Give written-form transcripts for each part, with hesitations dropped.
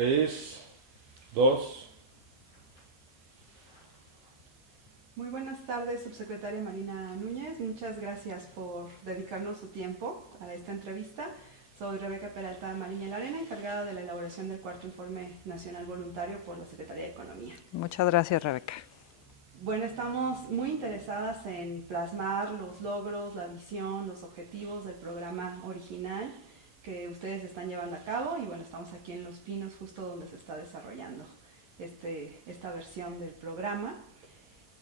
3, 2. Muy buenas tardes, subsecretaria Marina Núñez. Muchas gracias por dedicarnos su tiempo a esta entrevista. Soy Rebeca Peralta Mariña Larena, encargada de la elaboración del cuarto Informe Nacional Voluntario por la Secretaría de Economía. Muchas gracias, Rebeca. Bueno, estamos muy interesadas en plasmar los logros, la visión, los objetivos del programa original que ustedes están llevando a cabo y bueno, estamos aquí en Los Pinos, justo donde se está desarrollando esta versión del programa.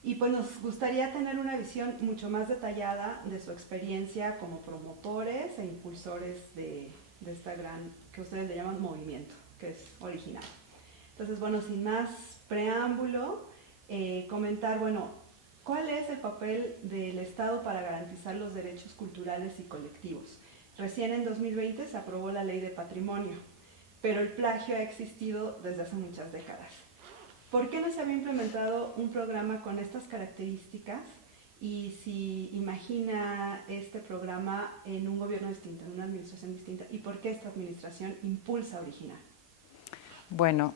Y pues nos gustaría tener una visión mucho más detallada de su experiencia como promotores e impulsores de esta gran, que ustedes le llaman movimiento, que es original. Entonces, bueno, sin más preámbulo, comentar, bueno, ¿cuál es el papel del Estado para garantizar los derechos culturales y colectivos? Recién en 2020 se aprobó la Ley de Patrimonio, pero el plagio ha existido desde hace muchas décadas. ¿Por qué no se había implementado un programa con estas características? Y si imagina este programa en un gobierno distinto, en una administración distinta, ¿y por qué esta administración impulsa original? Bueno,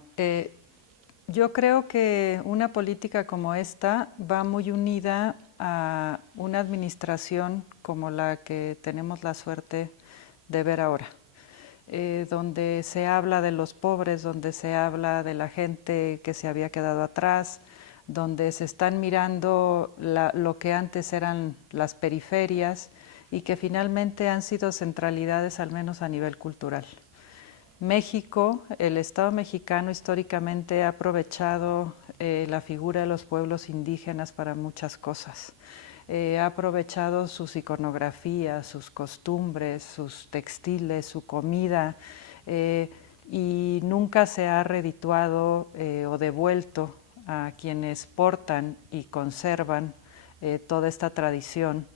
yo creo que una política como esta va muy unida a una administración como la que tenemos la suerte de ver ahora. Donde se habla de los pobres, donde se habla de la gente que se había quedado atrás, donde se están mirando lo que antes eran las periferias y que finalmente han sido centralidades, al menos a nivel cultural. México, el Estado mexicano históricamente ha aprovechado la figura de los pueblos indígenas para muchas cosas. Ha aprovechado sus iconografías, sus costumbres, sus textiles, su comida, y nunca se ha redituado o devuelto a quienes portan y conservan toda esta tradición,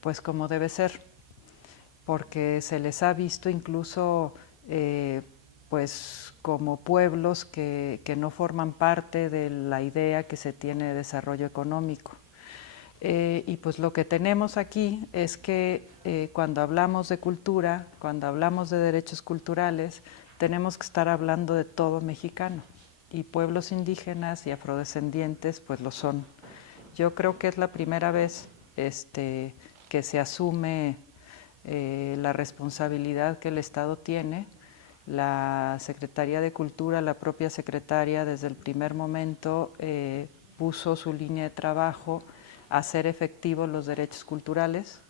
pues como debe ser, porque se les ha visto incluso pues como pueblos que no forman parte de la idea que se tiene de desarrollo económico. Y pues lo que tenemos aquí es que cuando hablamos de cultura, cuando hablamos de derechos culturales, tenemos que estar hablando de todo mexicano, y pueblos indígenas y afrodescendientes pues lo son. Yo creo que es la primera vez que se asume la responsabilidad que el Estado tiene. La Secretaría de Cultura, la propia secretaria desde el primer momento puso su línea de trabajo a hacer efectivos los derechos culturales,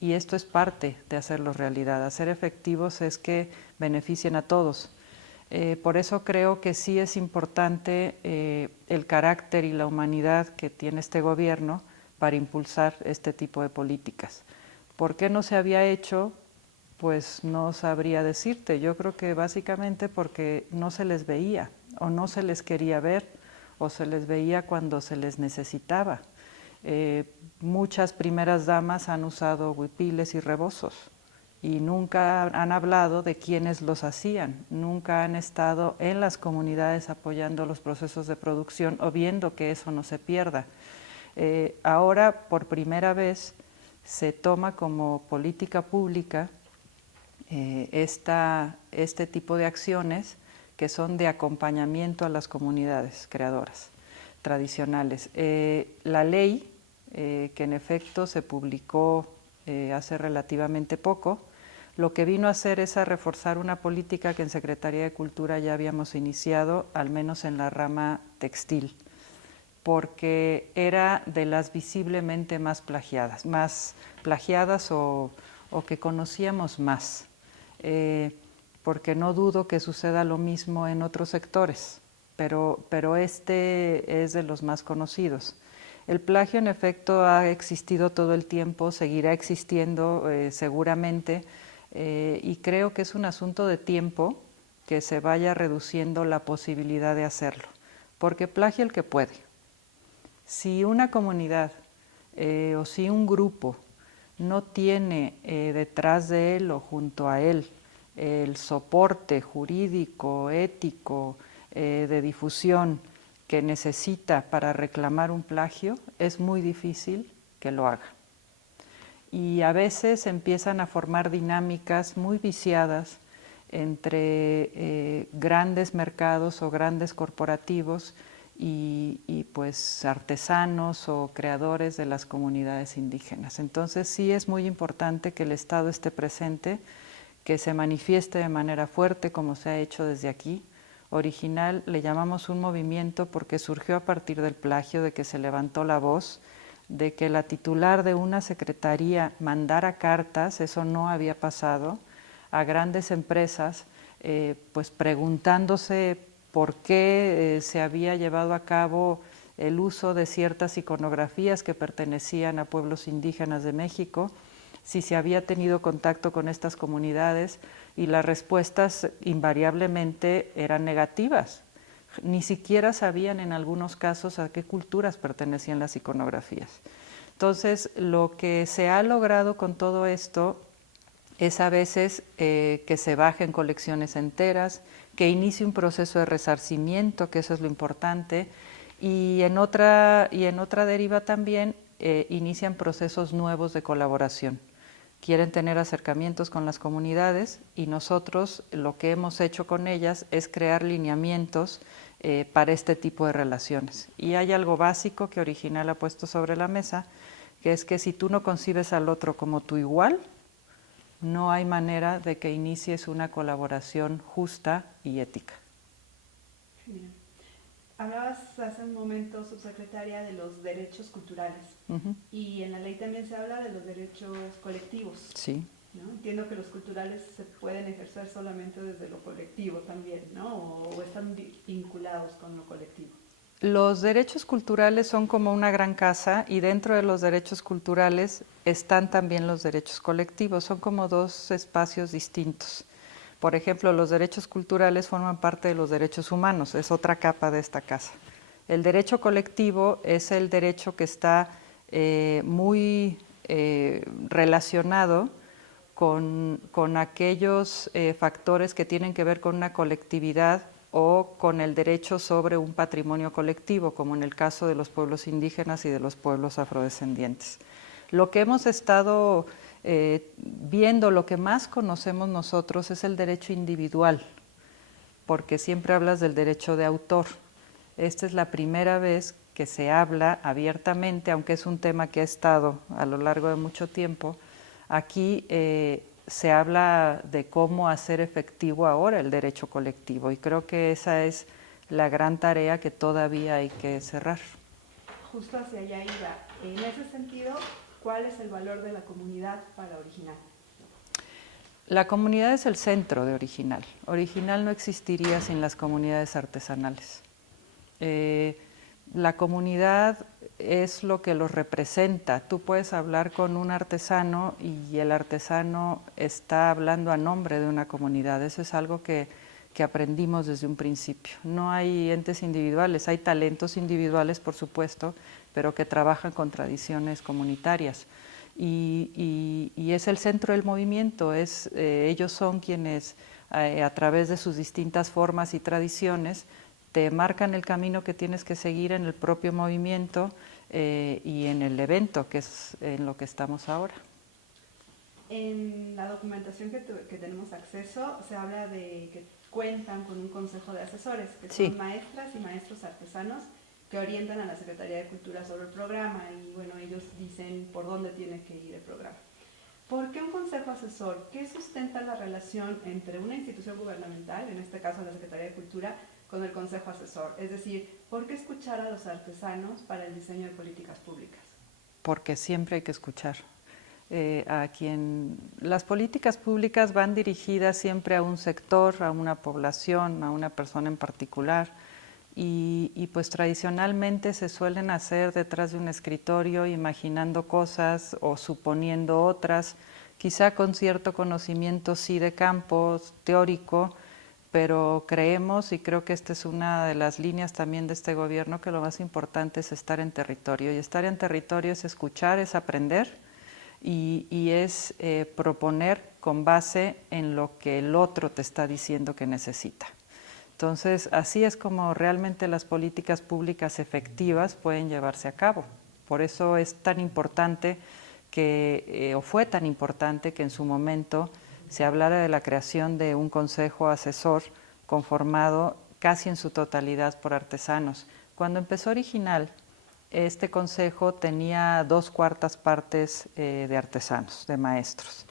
y esto es parte de hacerlos realidad. Hacer efectivos es que beneficien a todos. Por eso creo que sí es importante el carácter y la humanidad que tiene este gobierno para impulsar este tipo de políticas. ¿Por qué no se había hecho? Pues no sabría decirte. Yo creo que básicamente porque no se les veía, o no se les quería ver, o se les veía cuando se les necesitaba. Muchas primeras damas han usado huipiles y rebozos y nunca han hablado de quiénes los hacían, nunca han estado en las comunidades apoyando los procesos de producción o viendo que eso no se pierda. Ahora, por primera vez, se toma como política pública este tipo de acciones que son de acompañamiento a las comunidades creadoras tradicionales. La ley, que en efecto se publicó hace relativamente poco, lo que vino a hacer es a reforzar una política que en Secretaría de Cultura ya habíamos iniciado, al menos en la rama textil, porque era de las visiblemente más plagiadas o que conocíamos más, porque no dudo que suceda lo mismo en otros sectores, pero este es de los más conocidos. El plagio en efecto ha existido todo el tiempo, seguirá existiendo seguramente, y creo que es un asunto de tiempo que se vaya reduciendo la posibilidad de hacerlo, porque plagia el que puede. Si una comunidad o si un grupo no tiene detrás de él o junto a él el soporte jurídico, ético, de difusión que necesita para reclamar un plagio, es muy difícil que lo haga. Y a veces empiezan a formar dinámicas muy viciadas entre grandes mercados o grandes corporativos y pues artesanos o creadores de las comunidades indígenas. Entonces sí es muy importante que el Estado esté presente, que se manifieste de manera fuerte como se ha hecho desde aquí. Original le llamamos un movimiento porque surgió a partir del plagio, de que se levantó la voz, de que la titular de una secretaría mandara cartas, eso no había pasado, a grandes empresas, pues preguntándose por qué se había llevado a cabo el uso de ciertas iconografías que pertenecían a pueblos indígenas de México, si se había tenido contacto con estas comunidades, y las respuestas invariablemente eran negativas. Ni siquiera sabían en algunos casos a qué culturas pertenecían las iconografías. Entonces, lo que se ha logrado con todo esto es a veces que se bajen colecciones enteras, que inicie un proceso de resarcimiento, que eso es lo importante, y en otra deriva también inician procesos nuevos de colaboración. Quieren tener acercamientos con las comunidades y nosotros lo que hemos hecho con ellas es crear lineamientos para este tipo de relaciones. Y hay algo básico que Original ha puesto sobre la mesa, que es que si tú no concibes al otro como tu igual, no hay manera de que inicies una colaboración justa y ética. Bien. Hablabas hace un momento, subsecretaria, de los derechos culturales. Y en la ley también se habla de los derechos colectivos. Sí. ¿No? Entiendo que los culturales se pueden ejercer solamente desde lo colectivo también, ¿no? O están vinculados con lo colectivo. Los derechos culturales son como una gran casa y dentro de los derechos culturales están también los derechos colectivos, son como dos espacios distintos. Por ejemplo, los derechos culturales forman parte de los derechos humanos, es otra capa de esta casa. El derecho colectivo es el derecho que está muy relacionado con aquellos factores que tienen que ver con una colectividad o con el derecho sobre un patrimonio colectivo, como en el caso de los pueblos indígenas y de los pueblos afrodescendientes. Lo que hemos estado viendo, lo que más conocemos nosotros es el derecho individual, porque siempre hablas del derecho de autor. Esta es la primera vez que se habla abiertamente, aunque es un tema que ha estado a lo largo de mucho tiempo. Aquí se habla de cómo hacer efectivo ahora el derecho colectivo y creo que esa es la gran tarea que todavía hay que cerrar. Justo hacia allá iba. En ese sentido, ¿cuál es el valor de la comunidad para Original? La comunidad es el centro de Original. Original no existiría sin las comunidades artesanales. La comunidad es lo que los representa. Tú puedes hablar con un artesano y el artesano está hablando a nombre de una comunidad. Eso es algo que aprendimos desde un principio. No hay entes individuales, hay talentos individuales, por supuesto, pero que trabajan con tradiciones comunitarias. Y es el centro del movimiento, ellos son quienes a través de sus distintas formas y tradiciones te marcan el camino que tienes que seguir en el propio movimiento y en el evento, que es en lo que estamos ahora. En la documentación que tenemos acceso, se habla de que cuentan con un consejo de asesores, que son maestras y maestros artesanos que orientan a la Secretaría de Cultura sobre el programa y bueno, ellos dicen por dónde tiene que ir el programa. ¿Por qué un consejo asesor? ¿Qué sustenta la relación entre una institución gubernamental, en este caso la Secretaría de Cultura, con el consejo asesor? Es decir, ¿por qué escuchar a los artesanos para el diseño de políticas públicas? Porque siempre hay que escuchar. Las políticas públicas van dirigidas siempre a un sector, a una población, a una persona en particular y pues tradicionalmente se suelen hacer detrás de un escritorio imaginando cosas o suponiendo otras, quizá con cierto conocimiento sí de campo teórico, pero creemos, y creo que esta es una de las líneas también de este gobierno, que lo más importante es estar en territorio y estar en territorio es escuchar, es aprender y es proponer con base en lo que el otro te está diciendo que necesita. Entonces, así es como realmente las políticas públicas efectivas pueden llevarse a cabo. Por eso es tan importante o fue tan importante que en su momento se hablara de la creación de un consejo asesor conformado casi en su totalidad por artesanos. Cuando empezó Original, este consejo tenía 2/4 partes de artesanos, de maestros.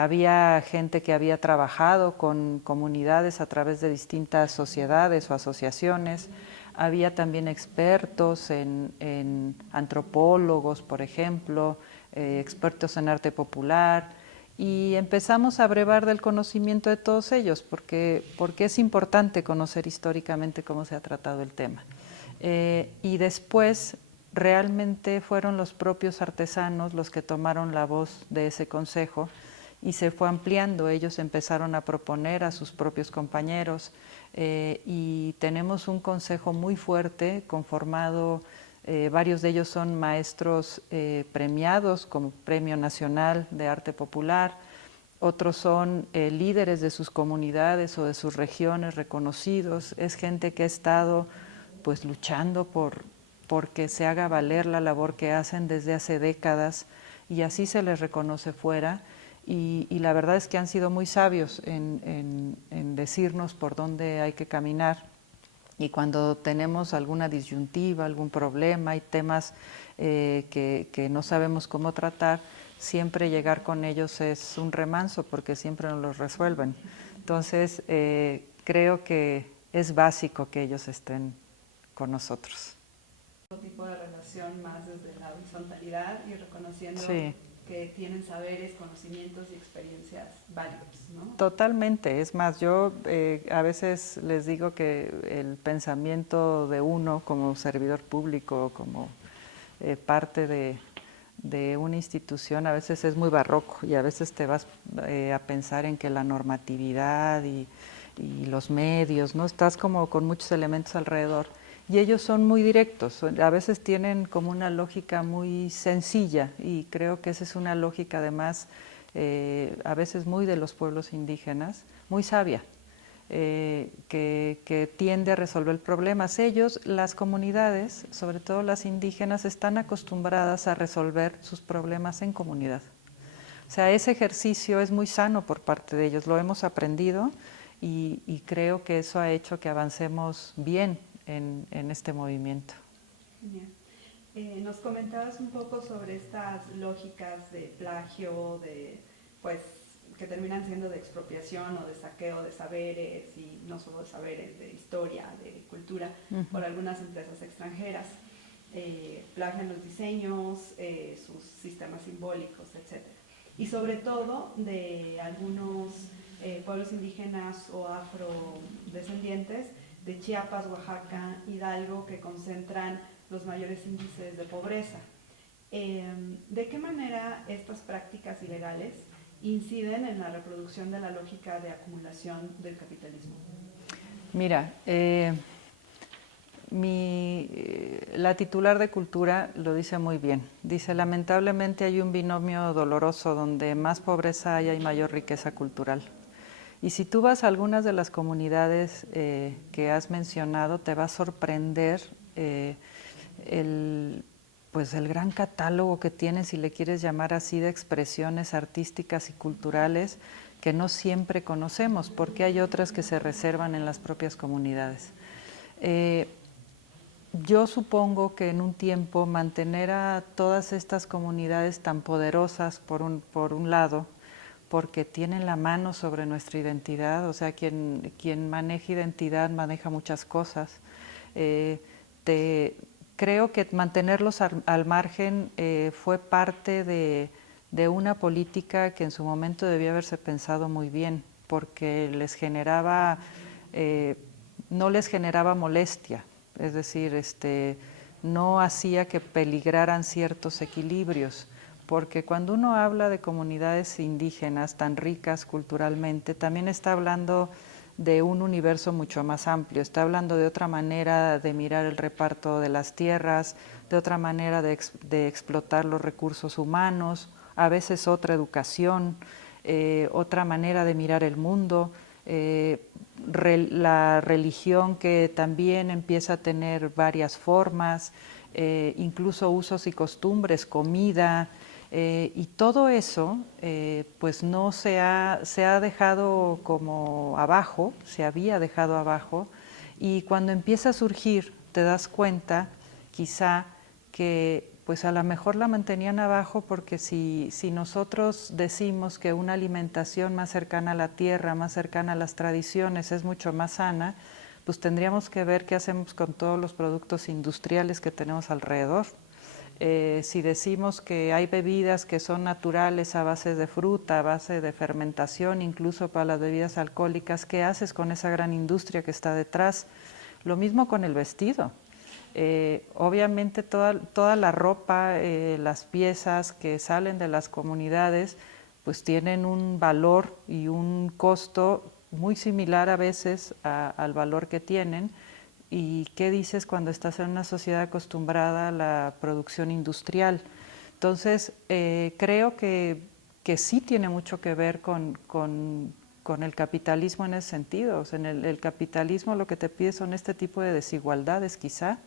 Había gente que había trabajado con comunidades a través de distintas sociedades o asociaciones. Había también expertos en antropólogos, por ejemplo, expertos en arte popular, y empezamos a brevar del conocimiento de todos ellos, porque es importante conocer históricamente cómo se ha tratado el tema. Y después realmente fueron los propios artesanos los que tomaron la voz de ese consejo y se fue ampliando. Ellos empezaron a proponer a sus propios compañeros y tenemos un consejo muy fuerte conformado, varios de ellos son maestros premiados como Premio Nacional de Arte Popular, otros son líderes de sus comunidades o de sus regiones reconocidos. Es gente que ha estado pues luchando porque se haga valer la labor que hacen desde hace décadas y así se les reconoce fuera. Y la verdad es que han sido muy sabios en decirnos por dónde hay que caminar. Y cuando tenemos alguna disyuntiva, algún problema, hay temas que no sabemos cómo tratar, siempre llegar con ellos es un remanso porque siempre nos los resuelven. Entonces, creo que es básico que ellos estén con nosotros. Otro tipo de relación más desde la horizontalidad y reconociendo Sí. que tienen saberes, conocimientos y experiencias válidos, ¿no? Totalmente. Es más, yo a veces les digo que el pensamiento de uno como servidor público, como parte de una institución, a veces es muy barroco y a veces te vas a pensar en que la normatividad y los medios, ¿no? Estás como con muchos elementos alrededor. Y ellos son muy directos, a veces tienen como una lógica muy sencilla y creo que esa es una lógica además a veces muy de los pueblos indígenas, muy sabia, que tiende a resolver problemas. Ellos, las comunidades, sobre todo las indígenas, están acostumbradas a resolver sus problemas en comunidad. O sea, ese ejercicio es muy sano por parte de ellos, lo hemos aprendido y creo que eso ha hecho que avancemos bien en este movimiento. Bien. Nos comentabas un poco sobre estas lógicas de plagio, pues, que terminan siendo de expropiación o de saqueo de saberes, y no solo de saberes, de historia, de cultura, por algunas empresas extranjeras. Plagian los diseños, sus sistemas simbólicos, etc. Y sobre todo de algunos pueblos indígenas o afrodescendientes de Chiapas, Oaxaca, Hidalgo, que concentran los mayores índices de pobreza. ¿De qué manera estas prácticas ilegales inciden en la reproducción de la lógica de acumulación del capitalismo? Mira, la titular de Cultura lo dice muy bien. Dice, lamentablemente hay un binomio doloroso donde más pobreza hay mayor riqueza cultural. Y si tú vas a algunas de las comunidades que has mencionado, te va a sorprender el gran catálogo que tienen, si le quieres llamar así, de expresiones artísticas y culturales que no siempre conocemos, porque hay otras que se reservan en las propias comunidades. Yo supongo que en un tiempo mantener a todas estas comunidades tan poderosas por un lado, porque tienen la mano sobre nuestra identidad, o sea, quien maneja identidad maneja muchas cosas. Creo que mantenerlos al margen fue parte de una política que en su momento debió haberse pensado muy bien, porque no les generaba molestia, es decir, no hacía que peligraran ciertos equilibrios. Porque cuando uno habla de comunidades indígenas tan ricas culturalmente, también está hablando de un universo mucho más amplio, está hablando de otra manera de mirar el reparto de las tierras, de otra manera de explotar los recursos humanos, a veces otra educación, otra manera de mirar el mundo, la religión que también empieza a tener varias formas, incluso usos y costumbres, comida. Y todo eso pues no se ha dejado como abajo, se había dejado abajo, y cuando empieza a surgir te das cuenta quizá que pues a lo mejor la mantenían abajo porque si nosotros decimos que una alimentación más cercana a la tierra, más cercana a las tradiciones es mucho más sana, pues tendríamos que ver qué hacemos con todos los productos industriales que tenemos alrededor. Si decimos que hay bebidas que son naturales a base de fruta, a base de fermentación, incluso para las bebidas alcohólicas, ¿qué haces con esa gran industria que está detrás? Lo mismo con el vestido. Obviamente toda la ropa, las piezas que salen de las comunidades, pues tienen un valor y un costo muy similar a veces al valor que tienen. ¿Y qué dices cuando estás en una sociedad acostumbrada a la producción industrial? Entonces, creo que sí tiene mucho que ver con el capitalismo en ese sentido. O sea, en el capitalismo lo que te pide son este tipo de desigualdades quizá,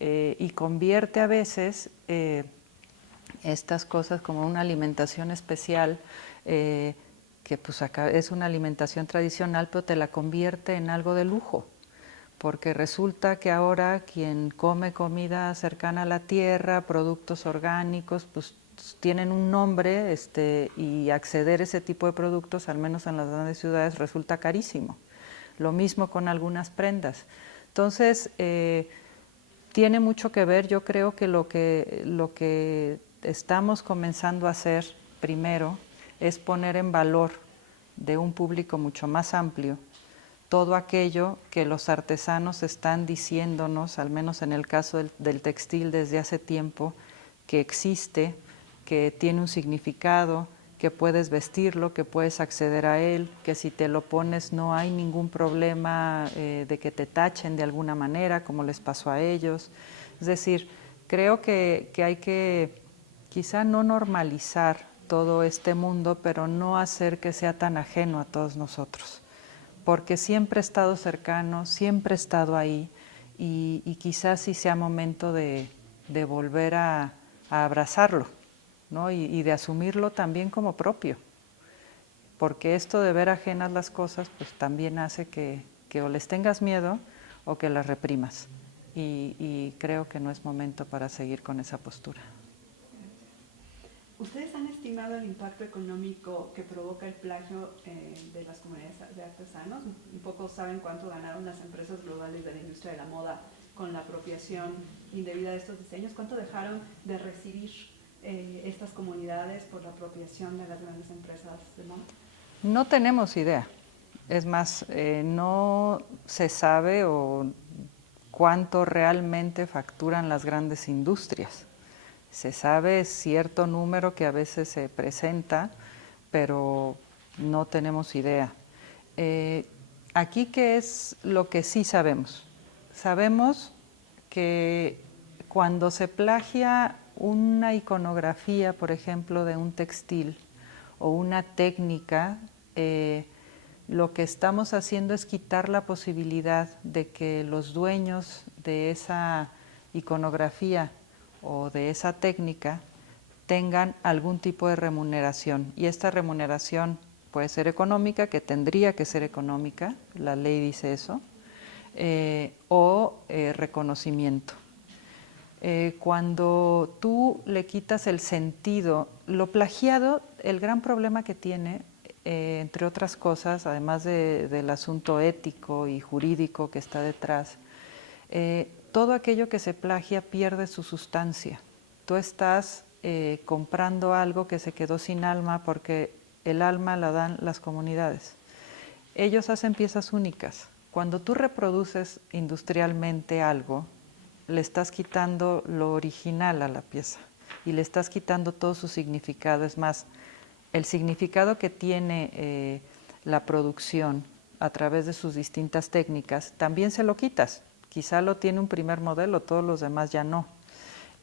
y convierte a veces estas cosas como una alimentación especial, que pues acá es una alimentación tradicional, pero te la convierte en algo de lujo. Porque resulta que ahora quien come comida cercana a la tierra, productos orgánicos, pues tienen un nombre, y acceder a ese tipo de productos, al menos en las grandes ciudades, resulta carísimo. Lo mismo con algunas prendas. Entonces, tiene mucho que ver, yo creo que lo que estamos comenzando a hacer primero es poner en valor de un público mucho más amplio todo aquello que los artesanos están diciéndonos, al menos en el caso del textil desde hace tiempo, que existe, que tiene un significado, que puedes vestirlo, que puedes acceder a él, que si te lo pones no hay ningún problema de que te tachen de alguna manera, como les pasó a ellos. Es decir, creo que hay que quizá no normalizar todo este mundo, pero no hacer que sea tan ajeno a todos nosotros, porque siempre he estado cercano, siempre he estado ahí, y quizás sí sea momento de volver a abrazarlo, ¿no? Y de asumirlo también como propio, porque esto de ver ajenas las cosas pues también hace que o les tengas miedo o que las reprimas, y creo que no es momento para seguir con esa postura. ¿Ustedes han estimado el impacto económico que provoca el plagio de las comunidades de artesanos? Un poco saben cuánto ganaron las empresas globales de la industria de la moda con la apropiación indebida de estos diseños. ¿Cuánto dejaron de recibir estas comunidades por la apropiación de las grandes empresas de moda? No tenemos idea. Es más, no se sabe cuánto realmente facturan las grandes industrias. Se sabe cierto número que a veces se presenta, pero no tenemos idea. Aquí, ¿qué es lo que sí sabemos? Sabemos que cuando se plagia una iconografía, por ejemplo, de un textil o una técnica, lo que estamos haciendo es quitar la posibilidad de que los dueños de esa iconografía o de esa técnica tengan algún tipo de remuneración. Y esta remuneración puede ser económica, que tendría que ser económica, la ley dice eso, o reconocimiento. Cuando tú le quitas el sentido, lo plagiado, el gran problema que tiene, entre otras cosas, además del asunto ético y jurídico que está detrás, todo aquello que se plagia pierde su sustancia. Tú estás comprando algo que se quedó sin alma, porque el alma la dan las comunidades. Ellos hacen piezas únicas. Cuando tú reproduces industrialmente algo, le estás quitando lo original a la pieza y le estás quitando todo su significado. Es más, el significado que tiene la producción a través de sus distintas técnicas, también se lo quitas. Quizá lo tiene un primer modelo, todos los demás ya no.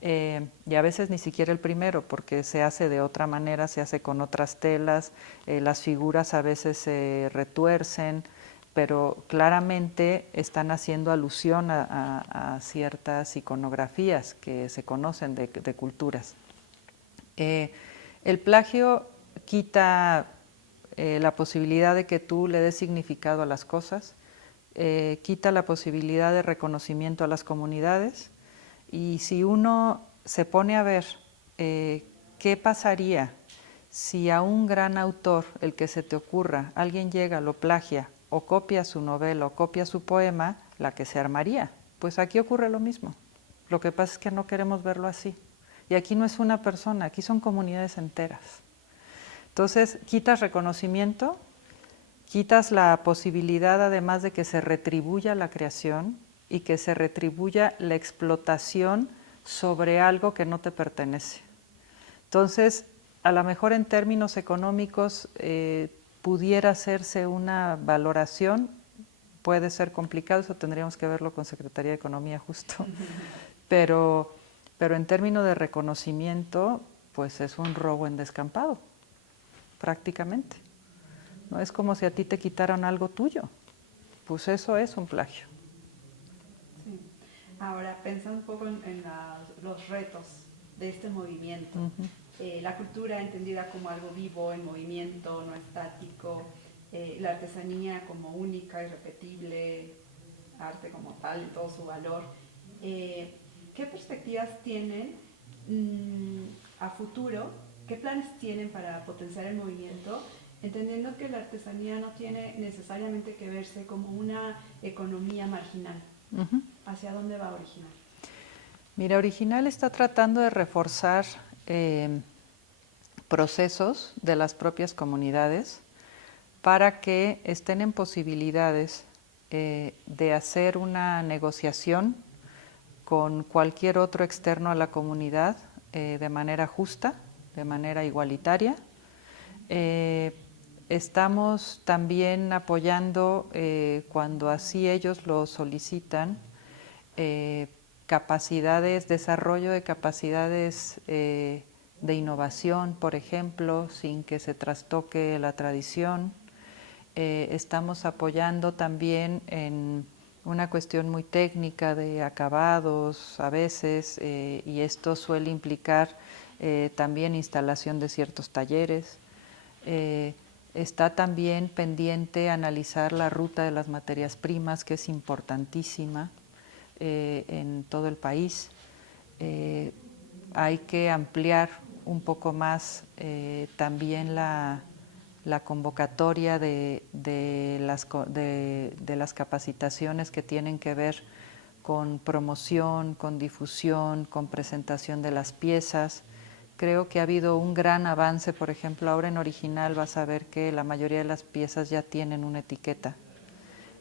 Y a veces ni siquiera el primero, porque se hace de otra manera, se hace con otras telas, las figuras a veces se retuercen, pero claramente están haciendo alusión a ciertas iconografías que se conocen de culturas. El plagio quita la posibilidad de que tú le des significado a las cosas, quita la posibilidad de reconocimiento a las comunidades, y si uno se pone a ver qué pasaría si a un gran autor, el que se te ocurra, alguien llega, lo plagia, o copia su novela, o copia su poema, la que se armaría. Pues aquí ocurre lo mismo. Lo que pasa es que no queremos verlo así. Y aquí no es una persona, aquí son comunidades enteras. Entonces, quitas reconocimiento, quitas la posibilidad además de que se retribuya la creación y que se retribuya la explotación sobre algo que no te pertenece. Entonces, a lo mejor en términos económicos pudiera hacerse una valoración, puede ser complicado, eso tendríamos que verlo con Secretaría de Economía justo, pero en términos de reconocimiento, pues es un robo en descampado, prácticamente. No es como si a ti te quitaran algo tuyo, pues eso es un plagio. Sí. Ahora, pensando un poco en los retos de este movimiento, la cultura entendida como algo vivo, en movimiento, no estático, la artesanía como única, irrepetible, arte como tal, en todo su valor. ¿Qué perspectivas tienen a futuro? ¿Qué planes tienen para potenciar el movimiento? Entendiendo que la artesanía no tiene necesariamente que verse como una economía marginal. ¿Hacia dónde va Original? Mira, Original está tratando de reforzar procesos de las propias comunidades para que estén en posibilidades de hacer una negociación con cualquier otro externo a la comunidad de manera justa, de manera igualitaria. Estamos también apoyando, cuando así ellos lo solicitan, capacidades, desarrollo de capacidades de innovación, por ejemplo, sin que se trastoque la tradición. Estamos apoyando también en una cuestión muy técnica de acabados a veces, y esto suele implicar también instalación de ciertos talleres. Está también pendiente analizar la ruta de las materias primas, que es importantísima en todo el país. Hay que ampliar un poco más también la convocatoria de las capacitaciones que tienen que ver con promoción, con difusión, con presentación de las piezas. Creo que ha habido un gran avance, por ejemplo, ahora en Original vas a ver que la mayoría de las piezas ya tienen una etiqueta.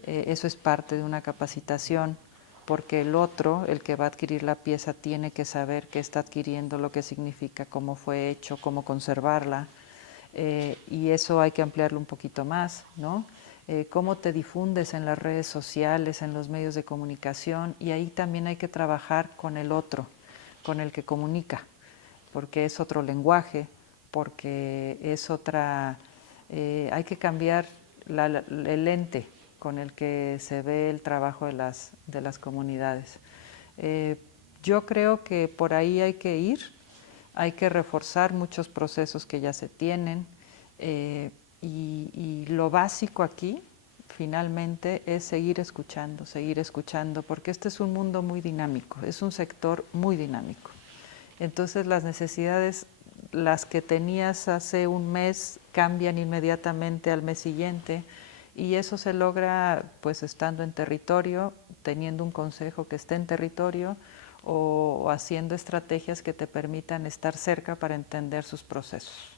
Eso es parte de una capacitación, porque el otro, el que va a adquirir la pieza, tiene que saber qué está adquiriendo, lo que significa, cómo fue hecho, cómo conservarla, y eso hay que ampliarlo un poquito más, ¿no? Cómo te difundes en las redes sociales, en los medios de comunicación, y ahí también hay que trabajar con el otro, con el que comunica, porque es otro lenguaje, porque es otra, hay que cambiar el lente con el que se ve el trabajo de las comunidades. Yo creo que por ahí hay que ir, hay que reforzar muchos procesos que ya se tienen, y lo básico aquí finalmente es seguir escuchando, porque este es un mundo muy dinámico, es un sector muy dinámico. Entonces las necesidades, las que tenías hace un mes, cambian inmediatamente al mes siguiente, y eso se logra pues estando en territorio, teniendo un consejo que esté en territorio, o haciendo estrategias que te permitan estar cerca para entender sus procesos.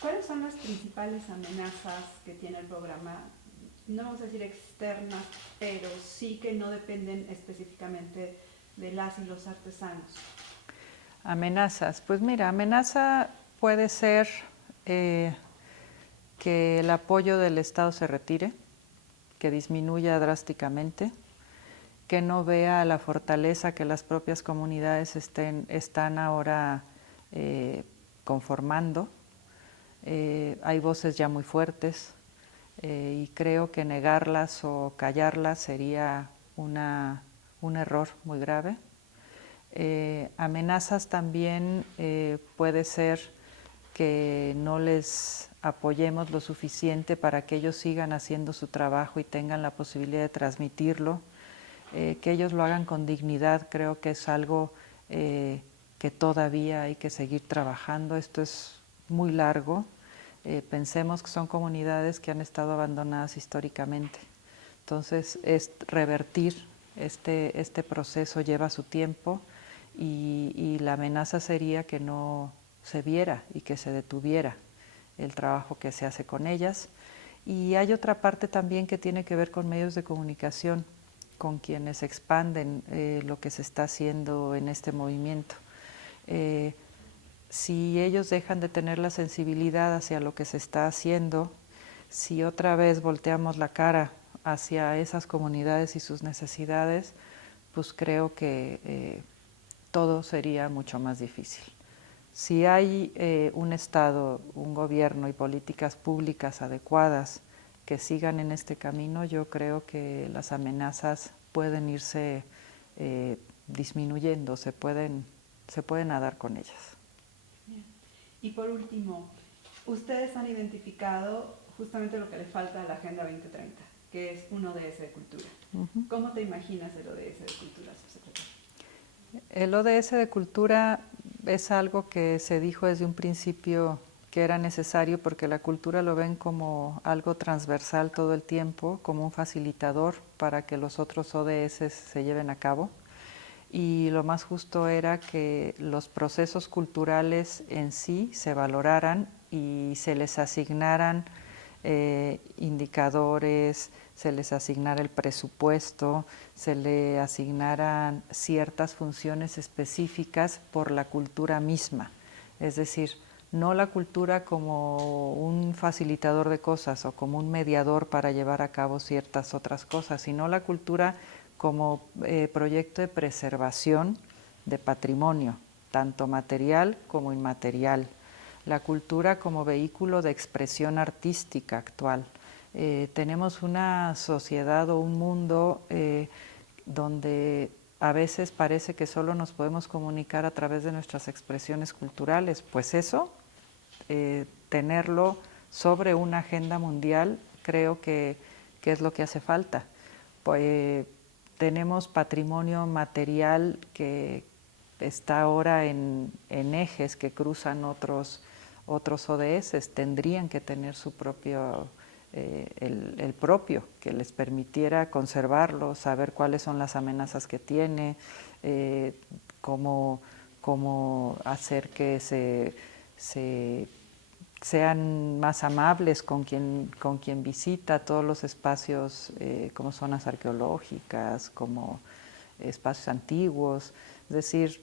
¿Cuáles son las principales amenazas que tiene el programa? No vamos a decir externas, pero sí que no dependen específicamente de las y los artesanos. Amenazas, pues mira, amenaza puede ser que el apoyo del Estado se retire, que disminuya drásticamente, que no vea la fortaleza que las propias comunidades están ahora conformando. Hay voces ya muy fuertes, y creo que negarlas o callarlas sería un error muy grave. Amenazas también puede ser que no les apoyemos lo suficiente para que ellos sigan haciendo su trabajo y tengan la posibilidad de transmitirlo, que ellos lo hagan con dignidad. Creo que es algo que todavía hay que seguir trabajando. Esto es muy largo. Pensemos que son comunidades que han estado abandonadas históricamente. Entonces, revertir este proceso lleva su tiempo y la amenaza sería que no se viera y que se detuviera el trabajo que se hace con ellas. Y hay otra parte también que tiene que ver con medios de comunicación, con quienes expanden lo que se está haciendo en este movimiento. Si ellos dejan de tener la sensibilidad hacia lo que se está haciendo, si otra vez volteamos la cara hacia esas comunidades y sus necesidades, pues creo que todo sería mucho más difícil. Si hay un Estado, un gobierno y políticas públicas adecuadas que sigan en este camino, yo creo que las amenazas pueden irse disminuyendo, se pueden nadar con ellas. Bien. Y por último, ustedes han identificado justamente lo que le falta a la Agenda 2030, que es un ODS de cultura. ¿Cómo te imaginas el ODS de cultura, subsecretaria? El ODS de cultura es algo que se dijo desde un principio que era necesario porque la cultura lo ven como algo transversal todo el tiempo, como un facilitador para que los otros ODS se lleven a cabo. Y lo más justo era que los procesos culturales en sí se valoraran y se les asignaran indicadores, se les asignara el presupuesto, se le asignaran ciertas funciones específicas por la cultura misma. Es decir, no la cultura como un facilitador de cosas o como un mediador para llevar a cabo ciertas otras cosas, sino la cultura como proyecto de preservación de patrimonio, tanto material como inmaterial. La cultura como vehículo de expresión artística actual. Tenemos una sociedad o un mundo donde a veces parece que solo nos podemos comunicar a través de nuestras expresiones culturales. Pues eso, tenerlo sobre una agenda mundial, creo que es lo que hace falta. Pues, tenemos patrimonio material que está ahora en ejes que cruzan otros ODS, tendrían que tener su propio, el propio, que les permitiera conservarlo, saber cuáles son las amenazas que tiene, cómo hacer que sean más amables con quien visita todos los espacios como zonas arqueológicas, como espacios antiguos. Es decir,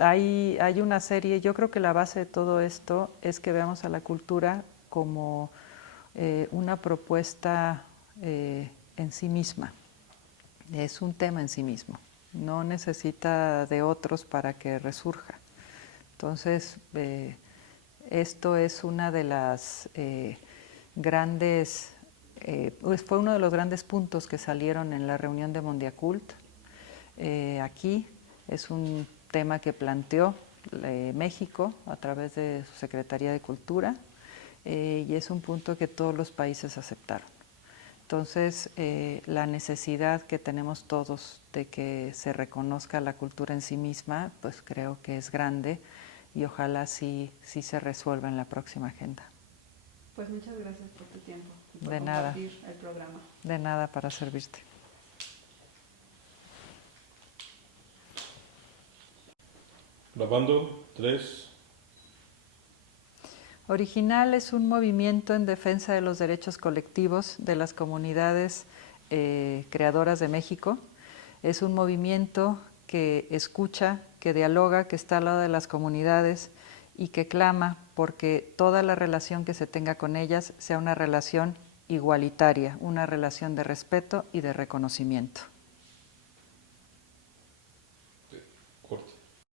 hay una serie, yo creo que la base de todo esto es que veamos a la cultura como una propuesta en sí misma, es un tema en sí mismo, no necesita de otros para que resurja. Entonces, esto es una de las grandes, fue uno de los grandes puntos que salieron en la reunión de Mondiacult. Aquí es un tema que planteó México a través de su Secretaría de Cultura y es un punto que todos los países aceptaron. Entonces, la necesidad que tenemos todos de que se reconozca la cultura en sí misma, pues creo que es grande y ojalá sí se resuelva en la próxima agenda. Pues muchas gracias por tu tiempo y por De nada. compartir el programa. De nada, para servirte. Grabando, 3. Original es un movimiento en defensa de los derechos colectivos de las comunidades creadoras de México. Es un movimiento que escucha, que dialoga, que está al lado de las comunidades y que clama porque toda la relación que se tenga con ellas sea una relación igualitaria, una relación de respeto y de reconocimiento.